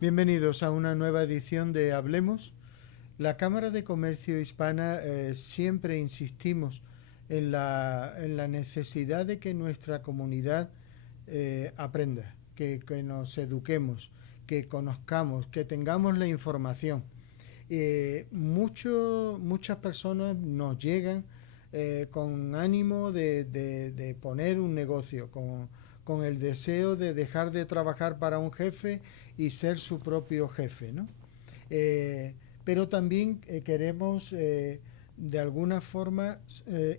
Bienvenidos a una nueva edición de Hablemos. La Cámara de Comercio Hispana siempre insistimos en la necesidad de que nuestra comunidad aprenda, que nos eduquemos, que conozcamos, que tengamos la información. Muchas personas nos llegan con ánimo de poner un negocio, con el deseo de dejar de trabajar para un jefe y ser su propio jefe, ¿no? Eh, pero también queremos de alguna forma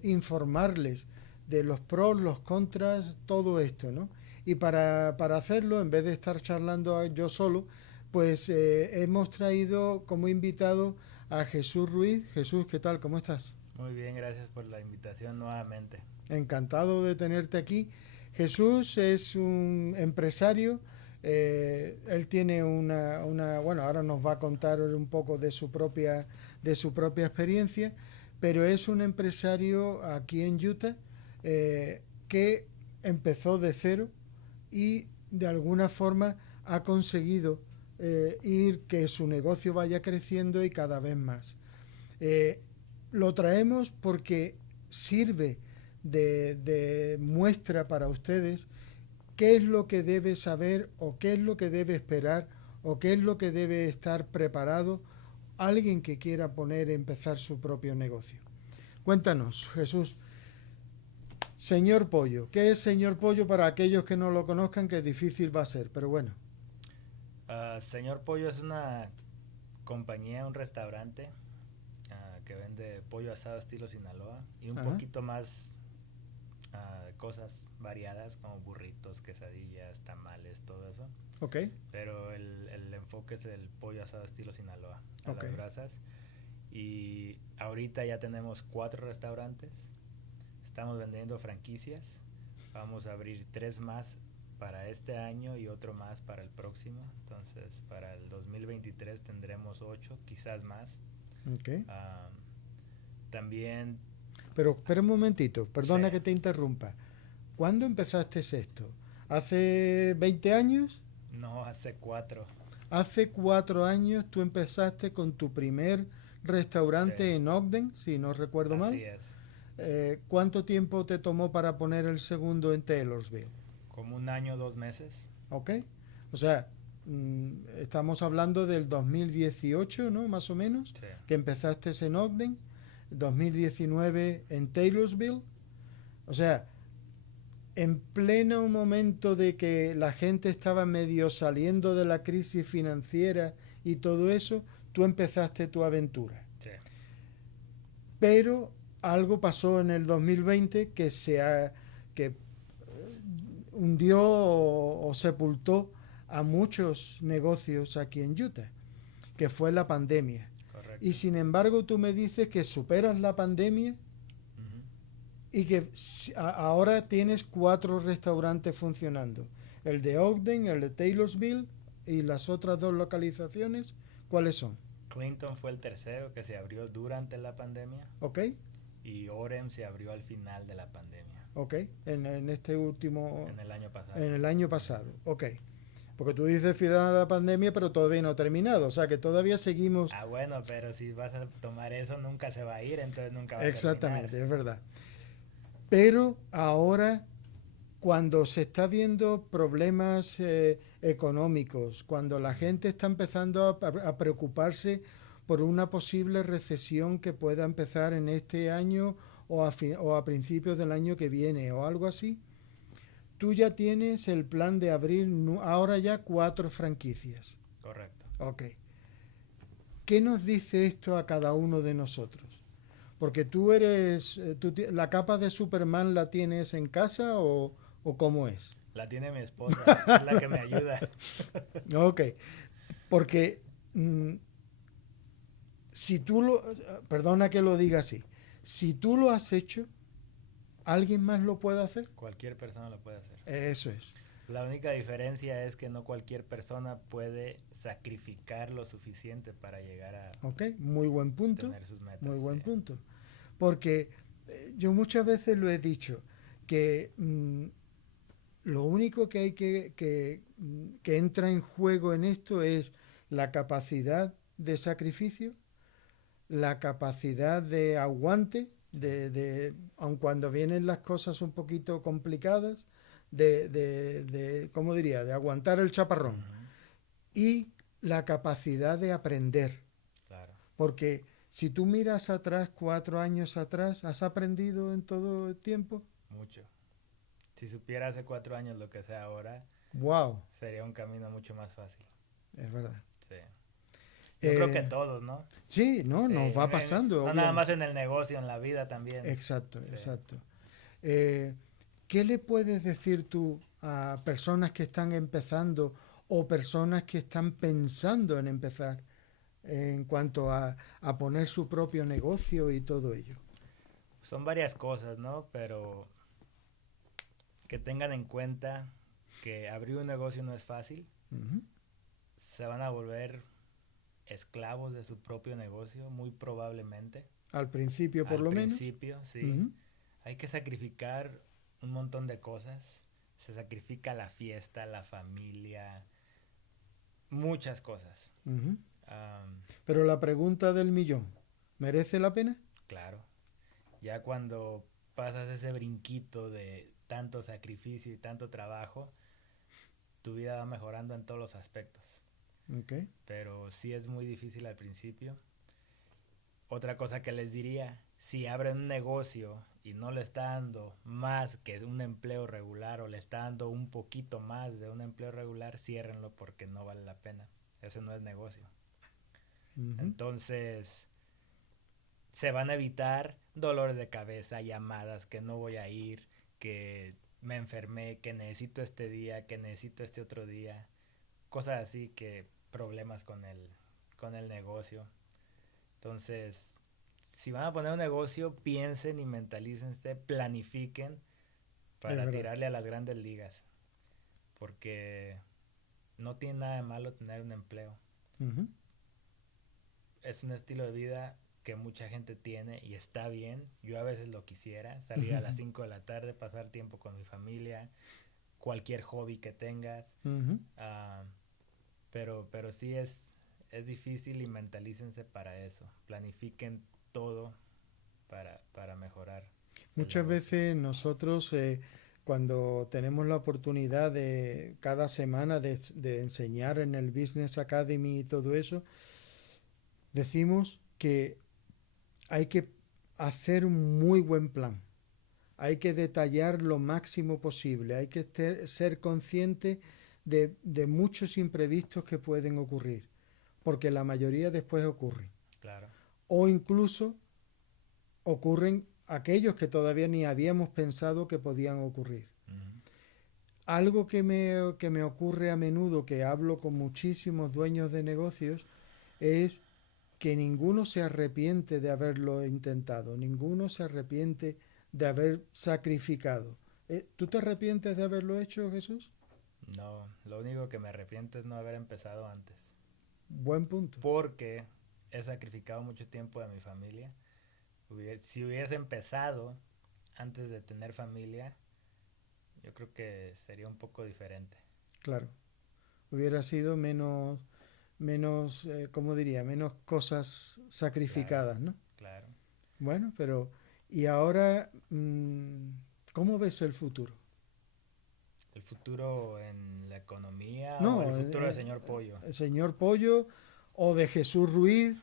informarles de los pros, los contras, todo esto, ¿no? Y para hacerlo, en vez de estar charlando yo solo, pues hemos traído como invitado a Jesús Ruiz. Jesús, ¿qué tal? ¿Cómo estás? Muy bien, gracias por la invitación nuevamente. Encantado de tenerte aquí. Jesús es un empresario. Él tiene bueno, ahora nos va a contar un poco de su propia experiencia, pero es un empresario aquí en Utah que empezó de cero y de alguna forma ha conseguido ir que su negocio vaya creciendo y cada vez más. Eh, lo traemos porque sirve de muestra para ustedes qué es lo que debe saber o qué es lo que debe esperar o qué es lo que debe estar preparado alguien que quiera empezar su propio negocio. Cuéntanos, Jesús, Señor Pollo. ¿Qué es Señor Pollo para aquellos que no lo conozcan? Que difícil va a ser, pero bueno. Señor Pollo es una compañía, un restaurante que vende pollo asado estilo Sinaloa y un Ajá. poquito más cosas variadas como burritos, quesadillas, tamales, todo eso. Ok, Pero el enfoque es el pollo asado estilo Sinaloa a ok. las brasas. Y ahorita ya tenemos 4 restaurantes. Estamos vendiendo franquicias. Vamos a abrir 3 más para este año y otro más para el próximo. Entonces, para el 2023 tendremos 8, quizás más. Ok. Ah, también, Pero espera un momentito, sí, perdona que te interrumpa. ¿Cuándo empezaste esto? ¿Hace 20 años? no hace 4. Hace 4 años tú empezaste con tu primer Sí, restaurante en Ogden, si no recuerdo mal. así es. ¿Cuánto tiempo te tomó para poner el segundo en Taylorsville? Como un año, 2 meses. ¿Ok? O sea, estamos hablando del 2018, ¿no? Más o menos, Sí, que empezaste en Ogden, 2019 en Taylorsville. O sea, en pleno momento de que la gente estaba medio saliendo de la crisis financiera y todo eso, tú empezaste tu aventura. sí, Pero algo pasó en el 2020 que hundió o sepultó a muchos negocios aquí en Utah, que fue la pandemia. Y correcto. sin embargo tú me dices que superas la pandemia Ujú. y que ahora tienes 4 restaurantes funcionando. El de Ogden, el de Taylorsville y las otras 2 localizaciones, ¿cuáles son? Clinton fue el tercero que se abrió durante la pandemia ¿Ok? y Orem se abrió al final de la pandemia, ¿Ok? En este último, en el año en pasado. el año pasado. ¿Ok? Porque tú dices final de la pandemia, pero todavía no ha terminado. O sea que todavía seguimos. Ah, bueno, pero si vas a tomar eso nunca se va a ir, entonces nunca va a terminar. Exactamente, es verdad. Pero ahora, cuando se está viendo problemas económicos, cuando la gente está empezando a preocuparse por una posible recesión que pueda empezar en este año o a principios del año que viene o algo así, tú ya tienes el plan de abrir ahora ya 4 franquicias. Correcto. Ok. ¿Qué nos dice esto a cada uno de nosotros? Porque tú eres, ¿la capa de Superman la tienes en casa o cómo es? La tiene mi esposa, es la que me ayuda. Ok, porque mm, si tú lo, perdona que lo diga así, si tú lo has hecho, ¿alguien más lo puede hacer? Cualquier persona lo puede hacer. Eso es. La única diferencia es que no cualquier persona puede sacrificar lo suficiente para llegar a Ok, muy buen punto, tener sus muy metas. Sí. buen punto. Porque yo muchas veces lo he dicho, que Lo único que hay que entra en juego en esto es la capacidad de sacrificio, la capacidad de aguante, aun cuando vienen las cosas un poquito complicadas, ¿cómo diría?, de aguantar el chaparrón, Ujú. y la capacidad de aprender. Claro, Porque si tú miras atrás, 4 años atrás, ¿has aprendido en todo el tiempo? mucho. Si supiera hace 4 años lo que sé ahora, ¡Wow! sería un camino mucho más fácil. Es verdad. Sí. Yo creo que Eh, todos, ¿no? sí, no, Sí. nos va pasando, No nada más obviamente. en el negocio, en la vida también. Exacto, Sí. exacto. Eh, ¿Qué le puedes decir tú a personas que están empezando o personas que están pensando en empezar en cuanto a poner su propio negocio y todo ello? Son varias cosas, ¿no? Pero que tengan en cuenta que abrir un negocio no es fácil. Ujú. Se van a volver esclavos de su propio negocio, muy probablemente. Al principio, por Al lo menos. principio, sí. Ujú, Hay que sacrificar un montón de cosas. Se sacrifica la fiesta, la familia, muchas cosas. ujú. Am, Pero la pregunta del millón, ¿merece la pena? claro, ya cuando pasas ese brinquito de tanto sacrificio y tanto trabajo, tu vida va mejorando en todos los aspectos. Ok. Pero sí es muy difícil al principio. Otra cosa que les diría, si abren un negocio y no le está dando más que un empleo regular o le está dando un poquito más de un empleo regular, ciérrenlo porque no vale la pena. Ese no es negocio. Ujú. Entonces, se van a evitar dolores de cabeza, llamadas, que no voy a ir, que me enfermé, que necesito este día, que necesito este otro día. Cosas así, que problemas con el negocio. Entonces, si van a poner un negocio, piensen y mentalícense, planifiquen Es para verdad. tirarle a las grandes ligas. Porque no tiene nada de malo tener un empleo. Ujú. Es un estilo de vida que mucha gente tiene y está bien. Yo a veces lo quisiera, salir a las 5 de la tarde, pasar tiempo con mi familia, cualquier hobby que tengas. Ujú. Uh, pero sí es difícil y mentalícense para eso. Planifiquen todo para mejorar el Muchas negocio. veces nosotros, cuando tenemos la oportunidad de cada semana de enseñar en el Business Academy y todo eso, decimos que hay que hacer un muy buen plan. Hay que detallar lo máximo posible. Hay que ser consciente de muchos imprevistos que pueden ocurrir, porque la mayoría después ocurren. Claro. O incluso ocurren aquellos que todavía ni habíamos pensado que podían ocurrir. Uh-huh. Algo que me ocurre a menudo, que hablo con muchísimos dueños de negocios, es que ninguno se arrepiente de haberlo intentado, ninguno se arrepiente de haber sacrificado. ¿Tú te arrepientes de haberlo hecho, Jesús? No, lo único que me arrepiento es no haber empezado antes. Buen punto. Porque he sacrificado mucho tiempo de mi familia. Si hubiese empezado antes de tener familia, yo creo que sería un poco diferente. Claro. Hubiera sido menos, ¿cómo diría? Menos cosas Claro, sacrificadas, ¿no? claro. Bueno, pero ¿y ahora cómo ves el futuro? ¿El futuro en la economía o el No, futuro del señor Pollo? el señor Pollo o de Jesús Ruiz.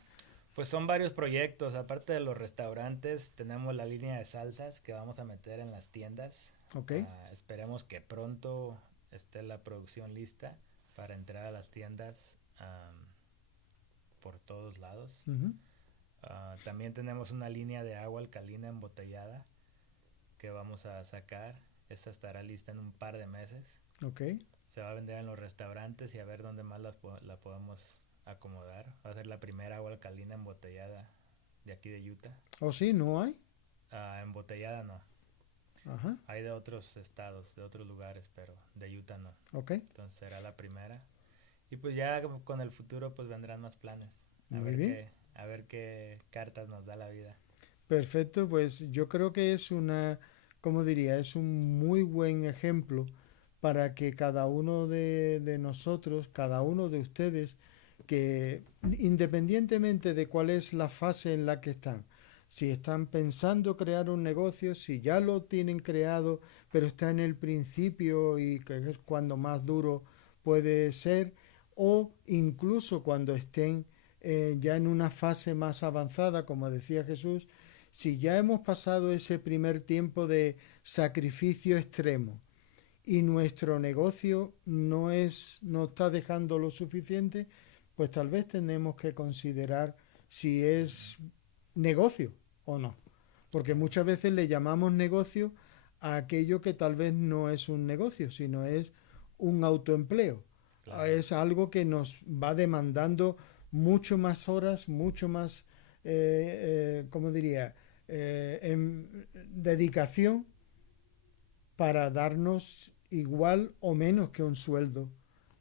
Pues son varios proyectos. Aparte de los restaurantes, tenemos la línea de salsas que vamos a meter en las tiendas. Ok. Esperemos que pronto esté la producción lista para entrar a las tiendas por todos lados. Ujú. También tenemos una línea de agua alcalina embotellada que vamos a sacar. Esta estará lista en un par de meses. Ok. Se va a vender en los restaurantes y a ver dónde más la podemos acomodar. Va a ser la primera agua alcalina embotellada de aquí de Utah. ¿O sí? ¿No hay? Embotellada no. Ajá. Hay de otros estados, de otros lugares, pero de Utah no. Ok. Entonces será la primera. Y pues ya con el futuro pues vendrán más planes. Muy bien. A ver qué cartas nos da la vida. Perfecto. Pues yo creo que es una, ¿cómo diría? Es un muy buen ejemplo para que cada uno de nosotros, cada uno de ustedes, que independientemente de cuál es la fase en la que están, si están pensando crear un negocio, si ya lo tienen creado, pero está en el principio y que es cuando más duro puede ser, o incluso cuando estén ya en una fase más avanzada, como decía Jesús, si ya hemos pasado ese primer tiempo de sacrificio extremo y nuestro negocio no está dejando lo suficiente, pues tal vez tenemos que considerar si es negocio o no. Porque muchas veces le llamamos negocio a aquello que tal vez no es un negocio, sino es un autoempleo. Claro. Es algo que nos va demandando mucho más horas, mucho más, ¿cómo diría?, dedicación para darnos igual o menos que un sueldo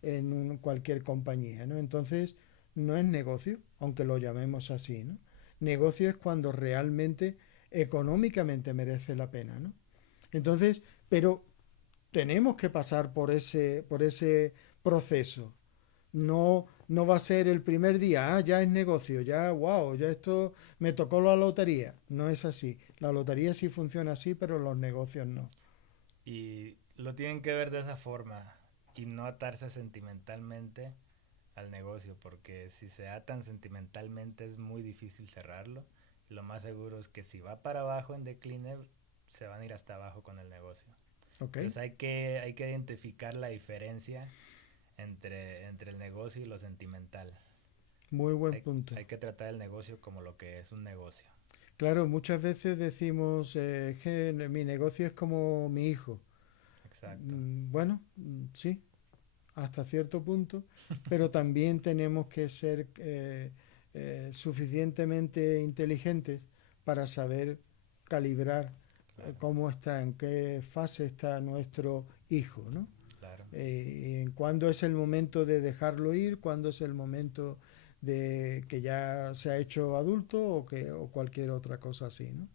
en cualquier compañía, ¿no? Entonces, no es negocio, aunque lo llamemos así, ¿no? Negocio es cuando realmente económicamente merece la pena, ¿no? Entonces, pero tenemos que pasar por ese proceso. No va a ser el primer día, ya es negocio, ya, wow, ya esto me tocó la lotería. No es así. La lotería sí funciona así, pero los negocios no. Y lo tienen que ver de esa forma y no atarse sentimentalmente al negocio, porque si se atan sentimentalmente es muy difícil cerrarlo. Lo más seguro es que si va para abajo en decline, se van a ir hasta abajo con el negocio. Okay. Entonces hay que identificar la diferencia entre el negocio y lo sentimental. Muy buen punto. Hay que tratar el negocio como lo que es un negocio. Claro, muchas veces decimos que mi negocio es como mi hijo. Exacto. Bueno, sí, hasta cierto punto, pero también tenemos que ser suficientemente inteligentes para saber calibrar cómo está, en qué fase está nuestro hijo, ¿no? Claro. En cuándo es el momento de dejarlo ir, cuándo es el momento de que ya se ha hecho adulto o cualquier otra cosa así, ¿no?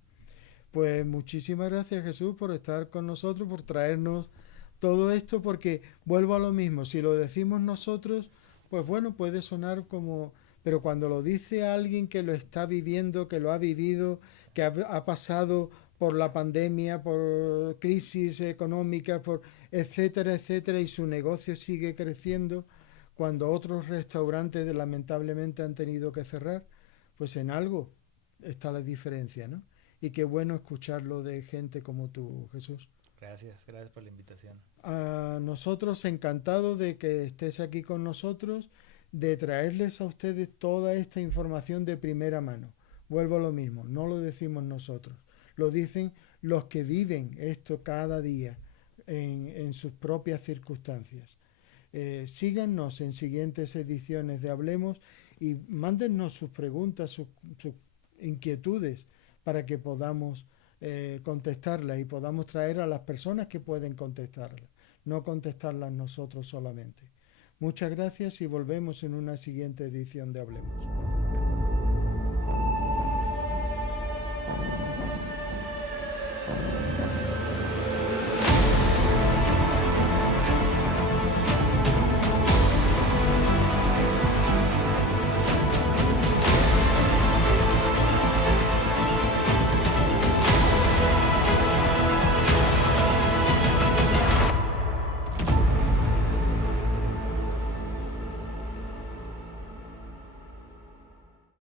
Pues muchísimas gracias, Jesús, por estar con nosotros, por traernos todo esto, porque vuelvo a lo mismo, si lo decimos nosotros, pues bueno, puede sonar como, pero cuando lo dice alguien que lo está viviendo, que lo ha vivido, que ha pasado por la pandemia, por crisis económica, por etcétera, etcétera, y su negocio sigue creciendo, cuando otros restaurantes lamentablemente han tenido que cerrar, pues en algo está la diferencia, ¿no? Y qué bueno escucharlo de gente como tú, Jesús. Gracias por la invitación. A nosotros encantados de que estés aquí con nosotros, de traerles a ustedes toda esta información de primera mano. Vuelvo a lo mismo, no lo decimos nosotros, lo dicen los que viven esto cada día en sus propias circunstancias. Síganos en siguientes ediciones de Hablemos y mándennos sus preguntas, sus inquietudes para que podamos contestarlas y podamos traer a las personas que pueden contestarlas, no contestarlas nosotros solamente. Muchas gracias y volvemos en una siguiente edición de Hablemos.